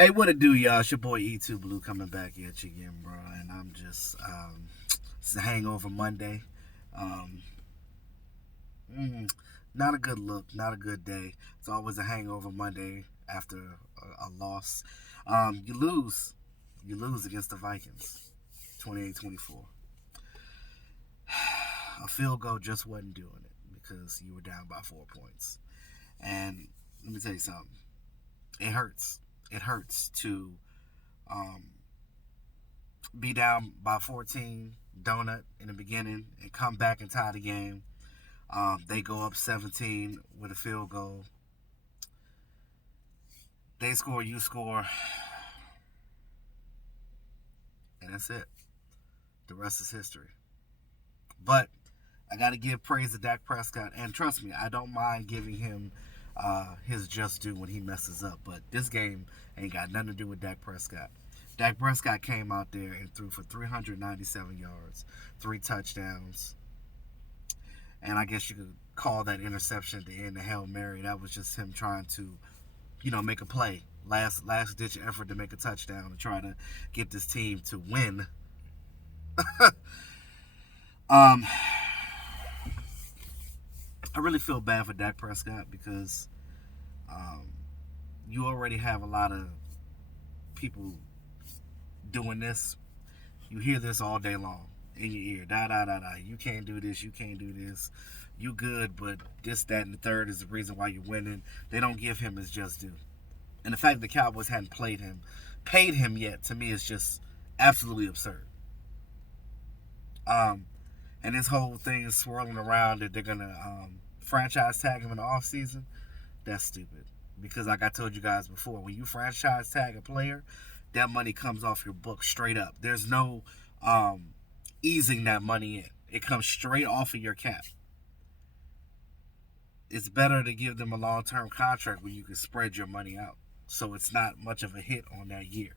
Hey, what it do, y'all? It's your boy E2 Blue coming back at you again, bro. And I'm just, it's a Hangover Monday. Um, Not a good look, not a good day. It's always a Hangover Monday after a loss. You lose. You lose against the Vikings, 28-24. A field goal just wasn't doing it because you were down by 4 points. And let me tell you something. It hurts. It hurts to um, be down by 14 donut in the beginning and come back and tie the game. They go up 17 with a field goal. They score, you score, and that's it. The rest is history. But I got to give praise to Dak Prescott, and trust me, I don't mind giving him his just due when he messes up. But this game ain't got nothing to do with Dak Prescott. Dak Prescott came out there and threw for 397 yards, 3 touchdowns, and I guess you could call that interception at the end of Hail Mary. That was just him trying to, make a play. Last ditch effort to make a touchdown and try to get this team to win. I really feel bad for Dak Prescott because you already have a lot of people doing this. You hear this all day long in your ear. Da da da da. You can't do this. You can't do this. You good, but this, that, and the third is the reason why you're winning. They don't give him his just due. And the fact the Cowboys hadn't paid him yet, to me is just absolutely absurd. And this whole thing is swirling around that they're gonna franchise tag him in the offseason. That's stupid. Because like I told you guys before, when you franchise tag a player, that money comes off your book straight up. There's no easing that money in. It comes straight off of your cap. It's better to give them a long-term contract where you can spread your money out, so it's not much of a hit on that year.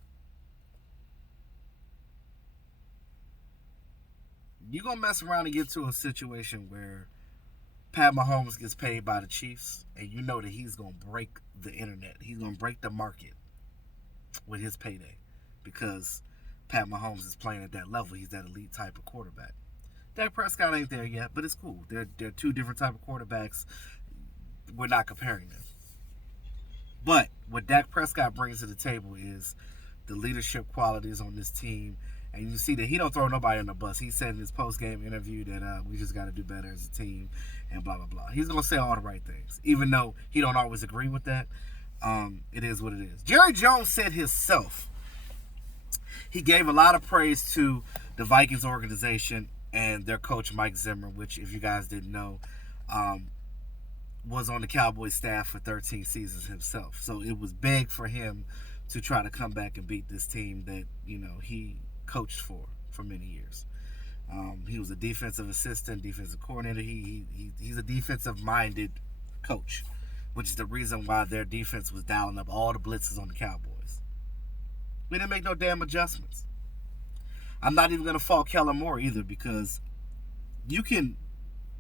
You're going to mess around and get to a situation where Pat Mahomes gets paid by the Chiefs, and you know that he's going to break the internet. He's going to break the market with his payday because Pat Mahomes is playing at that level. He's that elite type of quarterback. Dak Prescott ain't there yet, but it's cool. They're two different type of quarterbacks. We're not comparing them. But what Dak Prescott brings to the table is the leadership qualities on this team. And you see that he don't throw nobody on the bus. He said in his post-game interview that we just got to do better as a team and blah, blah, blah. He's going to say all the right things. Even though he don't always agree with that, it is what it is. Jerry Jones said himself, he gave a lot of praise to the Vikings organization and their coach, Mike Zimmer, which, if you guys didn't know, was on the Cowboys staff for 13 seasons himself. So it was big for him to try to come back and beat this team that, he coached for many years. He was a defensive assistant, defensive coordinator. He's a defensive-minded coach, which is the reason why their defense was dialing up all the blitzes on the Cowboys. We didn't make no damn adjustments. I'm not even going to fault Kellen Moore either because you can,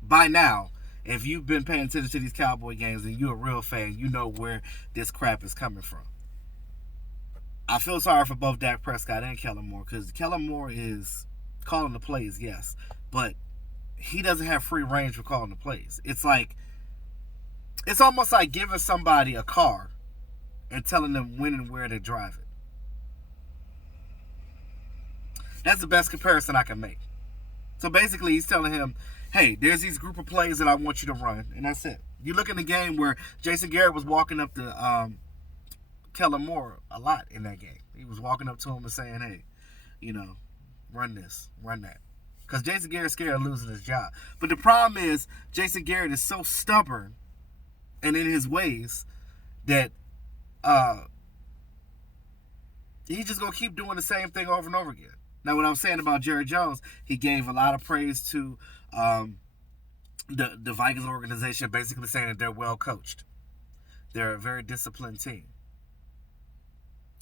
by now, if you've been paying attention to these Cowboy games and you're a real fan, you know where this crap is coming from. I feel sorry for both Dak Prescott and Kellen Moore because Kellen Moore is calling the plays, yes, but he doesn't have free range for calling the plays. It's almost like giving somebody a car and telling them when and where to drive it. That's the best comparison I can make. So basically, he's telling him, hey, there's these group of plays that I want you to run, and that's it. You look in the game where Jason Garrett was walking up to Kellen Moore a lot in that game. He was walking up to him and saying, hey, run this, run that. Because Jason Garrett's scared of losing his job. But the problem is, Jason Garrett is so stubborn and in his ways that he's just going to keep doing the same thing over and over again. Now, what I'm saying about Jerry Jones, he gave a lot of praise to the Vikings organization, basically saying that they're well coached. They're a very disciplined team.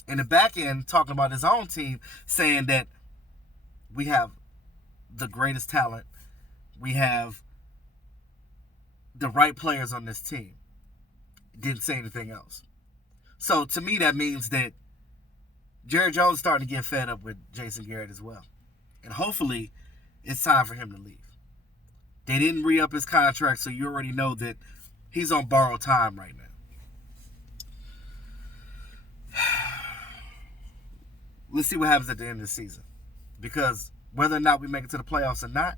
In the back end, talking about his own team, saying that we have the greatest talent. We have the right players on this team. Didn't say anything else. So to me, that means that Jerry Jones starting to get fed up with Jason Garrett as well. And hopefully, it's time for him to leave. They didn't re-up his contract, so you already know that he's on borrowed time right now. Let's see what happens at the end of the season. Because whether or not we make it to the playoffs or not,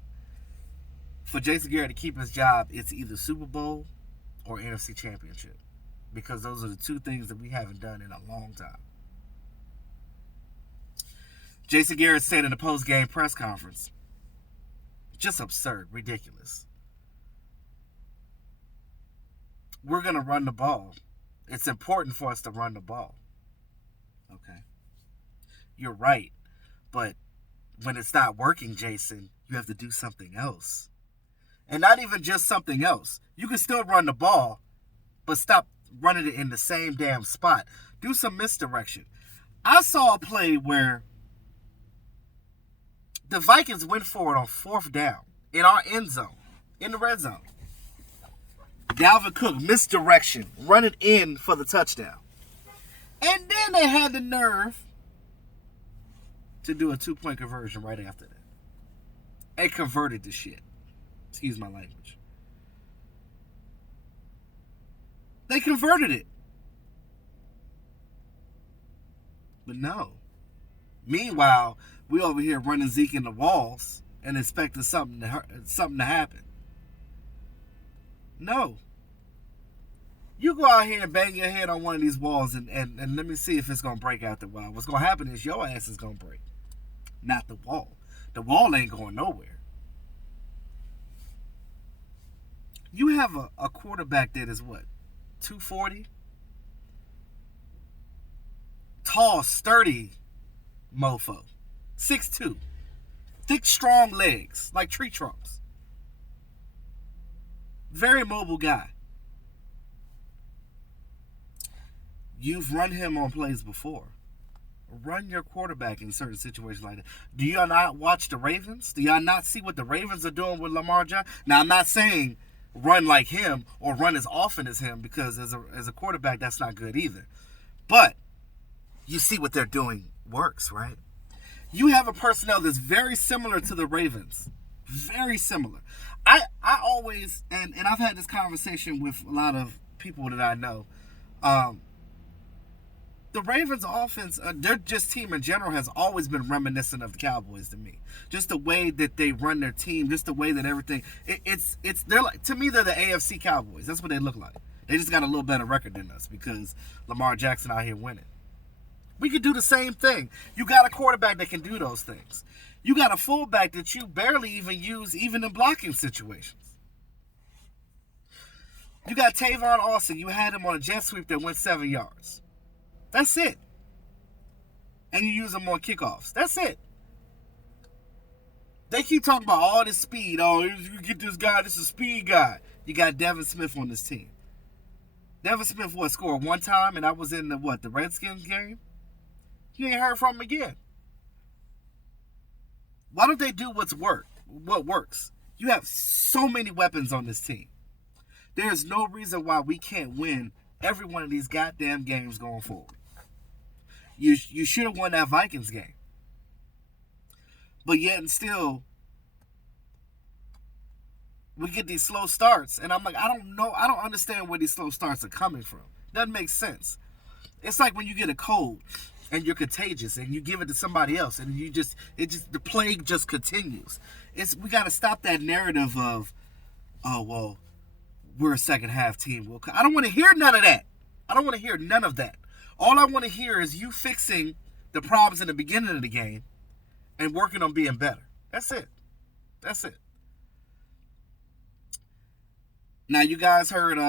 for Jason Garrett to keep his job, it's either Super Bowl or NFC Championship. Because those are the two things that we haven't done in a long time. Jason Garrett said in a post-game press conference, just absurd, ridiculous. We're going to run the ball. It's important for us to run the ball. Okay. You're right. But when it's not working, Jason, you have to do something else. And not even just something else. You can still run the ball, but stop running it in the same damn spot. Do some misdirection. I saw a play where the Vikings went for it on 4th down in our end zone, in the red zone. Dalvin Cook, misdirection, run it in for the touchdown. And then they had the nerve to do a 2-point conversion right after that. And converted the shit. Excuse my language. They converted it. But no. Meanwhile, we over here running Zeke in the walls and expecting something to happen. No. You go out here and bang your head on one of these walls and let me see if it's going to break out the wall. What's going to happen is your ass is going to break. Not the wall. The wall ain't going nowhere. You have a quarterback that is what? 240? Tall, sturdy mofo. 6'2". Thick, strong legs, like tree trunks. Very mobile guy. You've run him on plays before. Run your quarterback in certain situations like that. Do y'all not watch the Ravens? Do y'all not see what the Ravens are doing with Lamar Jackson? Now, I'm not saying run like him or run as often as him, because as a quarterback, that's not good either. But you see what they're doing works, right? You have a personnel that's very similar to the Ravens. Very similar. I always, and I've had this conversation with a lot of people that I know. The Ravens offense, their just team in general, has always been reminiscent of the Cowboys to me. Just the way that they run their team, just the way that everything, they're like, to me, they're the AFC Cowboys. That's what they look like. They just got a little better record than us because Lamar Jackson out here winning. We could do the same thing. You got a quarterback that can do those things. You got a fullback that you barely even use even in blocking situations. You got Tavon Austin. You had him on a jet sweep that went 7 yards. That's it. And you use him on kickoffs. That's it. They keep talking about all this speed. Oh, you get this guy, this is a speed guy. You got Devin Smith on this team. Devin Smith, scored one time, and that was in the Redskins game? You ain't heard from him again. Why don't they do what works? You have so many weapons on this team. There's no reason why we can't win every one of these goddamn games going forward. You should have won that Vikings game. But yet and still, we get these slow starts. And I'm like, I don't know. I don't understand where these slow starts are coming from. Doesn't make sense. It's like when you get a cold and you're contagious and you give it to somebody else and the plague just continues. We got to stop that narrative of, oh, well, we're a second half team. I don't want to hear none of that. I don't want to hear none of that. All I want to hear is you fixing the problems in the beginning of the game and working on being better. That's it. That's it. Now, you guys heard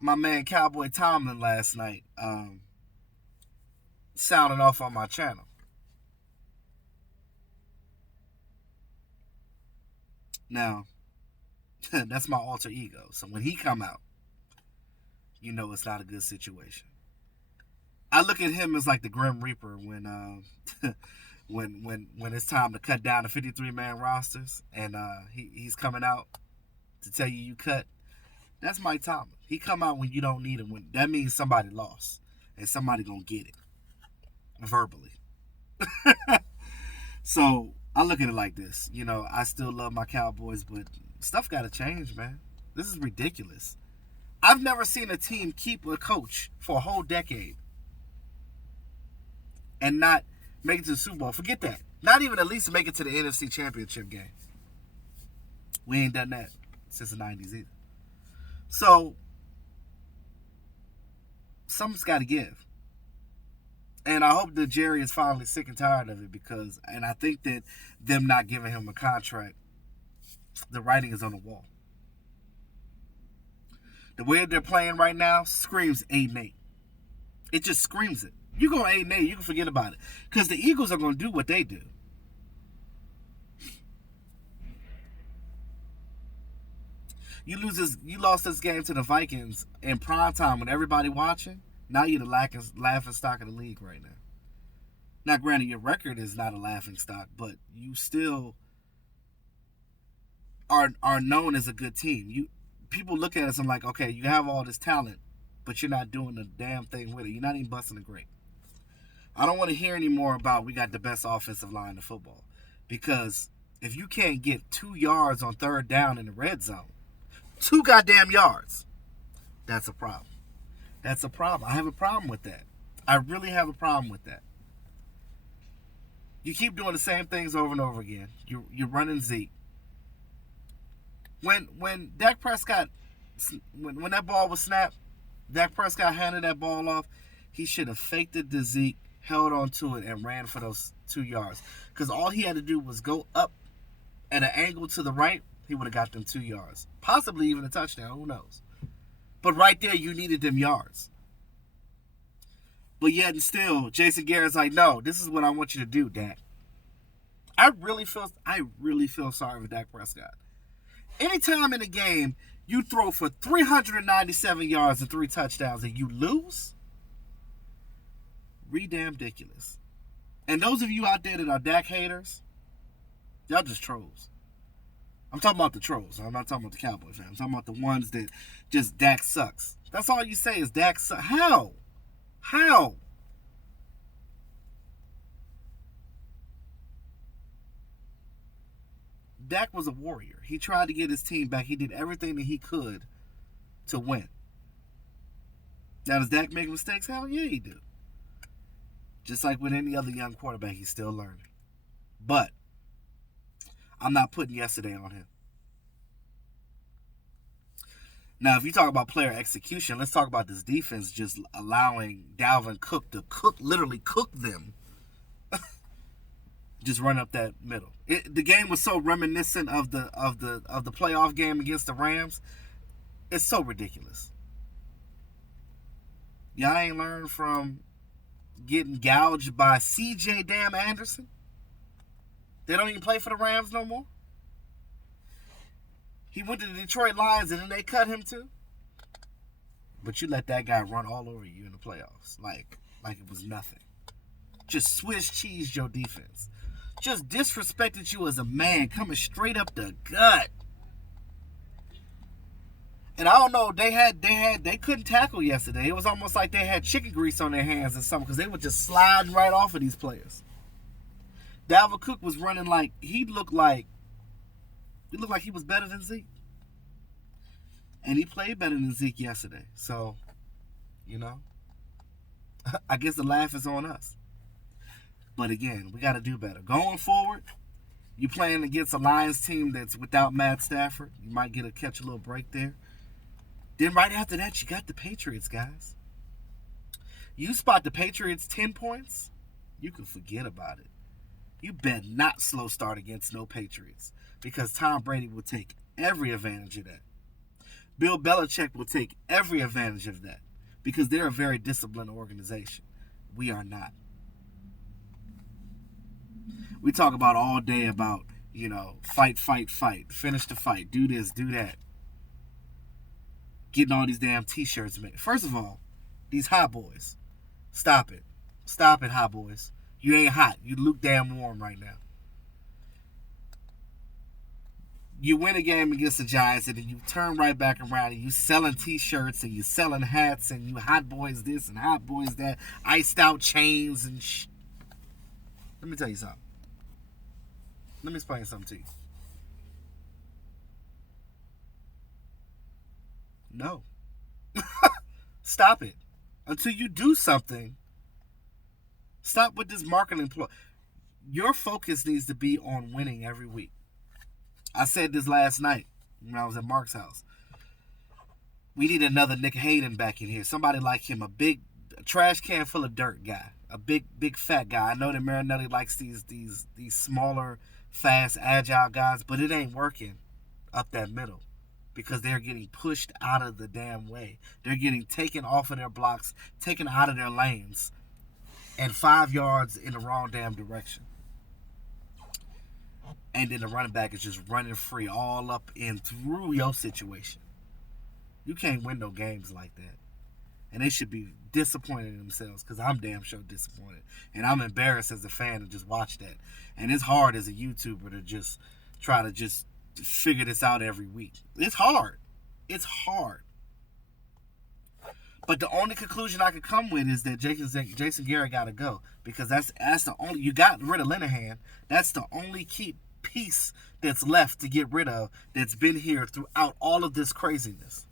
my man Cowboy Tomlin last night sounding off on my channel. Now, that's my alter ego. So when he come out, you know it's not a good situation. I look at him as like the Grim Reaper when when it's time to cut down the 53-man rosters and he's coming out to tell you cut. That's Mike Tomlin. He come out when you don't need him. That means somebody lost and somebody gonna get it. verbally. So I look at it like this. I still love my Cowboys, but stuff got to change, man. This is ridiculous. I've never seen a team keep a coach for a whole decade and not make it to the Super Bowl. Forget that. Not even at least make it to the NFC Championship game. We ain't done that since the 90s either. So, something's got to give. And I hope that Jerry is finally sick and tired of it and I think that them not giving him a contract, the writing is on the wall. The way they're playing right now screams 8-8. It just screams it. You go 8-8, you can forget about it. Because the Eagles are going to do what they do. You lost this game to the Vikings in prime time when everybody watching. Now you're the laughing stock of the league right now. Now, granted, your record is not a laughing stock, but you still are known as a good team. People look at us and like, okay, you have all this talent, but you're not doing a damn thing with it. You're not even busting a grape. I don't want to hear anymore about we got the best offensive line in football, because if you can't get 2 yards on third down in the red zone, 2 goddamn yards, that's a problem. That's a problem. I have a problem with that. I really have a problem with that. You keep doing the same things over and over again. You're running Zeke. When Dak Prescott, when that ball was snapped, Dak Prescott handed that ball off, he should have faked it to Zeke, held on to it, and ran for those 2 yards. Because all he had to do was go up at an angle to the right, he would have got them 2 yards. Possibly even a touchdown, who knows. But right there, you needed them yards. But yet and still, Jason Garrett's like, no, this is what I want you to do, Dak. I really feel sorry for Dak Prescott. Anytime in a game you throw for 397 yards and 3 touchdowns and you lose, damn ridiculous. And those of you out there that are Dak haters, y'all just trolls. I'm talking about the trolls. I'm not talking about the Cowboys fans. I'm talking about the ones that just Dak sucks. That's all you say is Dak sucks. How? Dak was a warrior. He tried to get his team back. He did everything that he could to win. Now, does Dak make mistakes? Hell yeah, he do. Just like with any other young quarterback, he's still learning. But I'm not putting yesterday on him. Now, if you talk about player execution, let's talk about this defense just allowing Dalvin Cook to literally cook them. Just run up that middle. The game was so reminiscent of the playoff game against the Rams. It's so ridiculous. Y'all ain't learned from getting gouged by C.J. Damn Anderson? They don't even play for the Rams no more? He went to the Detroit Lions and then they cut him too? But you let that guy run all over you in the playoffs like it was nothing. Just Swiss cheese your defense. Just disrespected you as a man, coming straight up the gut. And I don't know, they couldn't tackle yesterday. It was almost like they had chicken grease on their hands or something, because they were just sliding right off of these players. Dalvin Cook was running like he looked like he was better than Zeke. And he played better than Zeke yesterday. So, I guess the laugh is on us. But again, we got to do better. Going forward, you playing against a Lions team that's without Matt Stafford. You might catch a little break there. Then right after that, you got the Patriots, guys. You spot the Patriots 10 points, you can forget about it. You better not slow start against no Patriots, because Tom Brady will take every advantage of that. Bill Belichick will take every advantage of that, because they're a very disciplined organization. We are not. We talk about all day about, fight, finish the fight, do this, do that. Getting all these damn t-shirts made. First of all, these hot boys, stop it. Stop it, hot boys. You ain't hot. You look damn warm right now. You win a game against the Giants, and then you turn right back around and you selling T-shirts and you selling hats and you hot boys this and hot boys that, iced out chains and Let me tell you something. Let me explain something to you. No. Stop it. Until you do something, stop with this marketing ploy. Your focus needs to be on winning every week. I said this last night when I was at Mark's house. We need another Nick Hayden back in here. Somebody like him, a big trash can full of dirt guy, a big fat guy. I know that Marinelli likes these smaller, fast, agile guys, but it ain't working up that middle because they're getting pushed out of the damn way. They're getting taken off of their blocks, taken out of their lanes, and 5 yards in the wrong damn direction. And then the running back is just running free all up and through your situation. You can't win no games like that. And they should be disappointed in themselves because I'm damn sure disappointed. And I'm embarrassed as a fan to just watch that. And it's hard as a YouTuber to just try to just figure this out every week. It's hard. It's hard. But the only conclusion I could come with is that Jason Garrett got to go. Because that's the only... You got rid of Linehan. That's the only key piece that's left to get rid of that's been here throughout all of this craziness.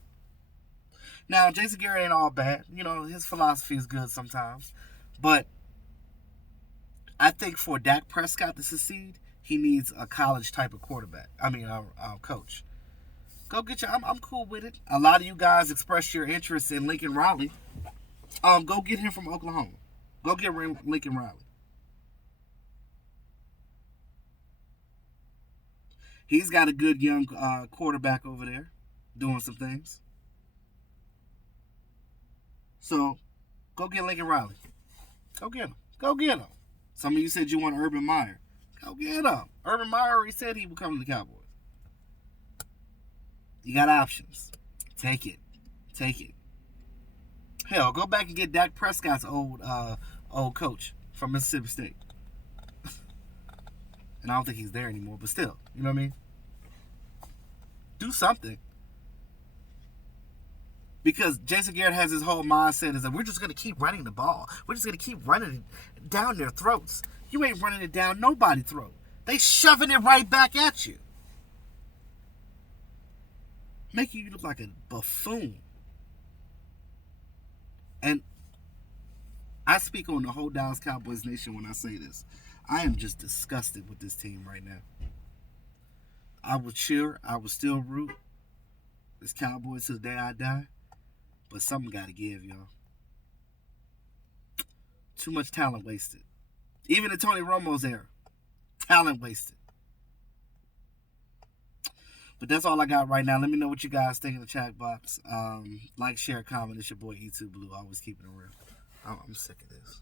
Now, Jason Garrett ain't all bad. You know, his philosophy is good sometimes. But I think for Dak Prescott to succeed, he needs a college type of quarterback. Coach. Go get your... I'm cool with it. A lot of you guys expressed your interest in Lincoln Riley. Go get him from Oklahoma. Go get Lincoln Riley. He's got a good young quarterback over there doing some things. So, go get Lincoln Riley. Go get him. Go get him. Some of you said you want Urban Meyer. Go get him. Urban Meyer already said he would come to the Cowboys. You got options. Take it. Take it. Hell, go back and get Dak Prescott's old coach from Mississippi State. And I don't think he's there anymore, but still, you know what I mean? Do something. Because Jason Garrett has his whole mindset is that we're just going to keep running the ball. We're just going to keep running it down their throats. You ain't running it down nobody's throat. They shoving it right back at you. Making you look like a buffoon. And I speak on the whole Dallas Cowboys nation when I say this. I am just disgusted with this team right now. I would cheer. I would still root this Cowboys to the day I die. But something got to give, y'all. Too much talent wasted. Even in Tony Romo's era. Talent wasted. But that's all I got right now. Let me know what you guys think in the chat box. Like, share, comment. It's your boy E2 Blue. Always keeping it real. I'm sick of this.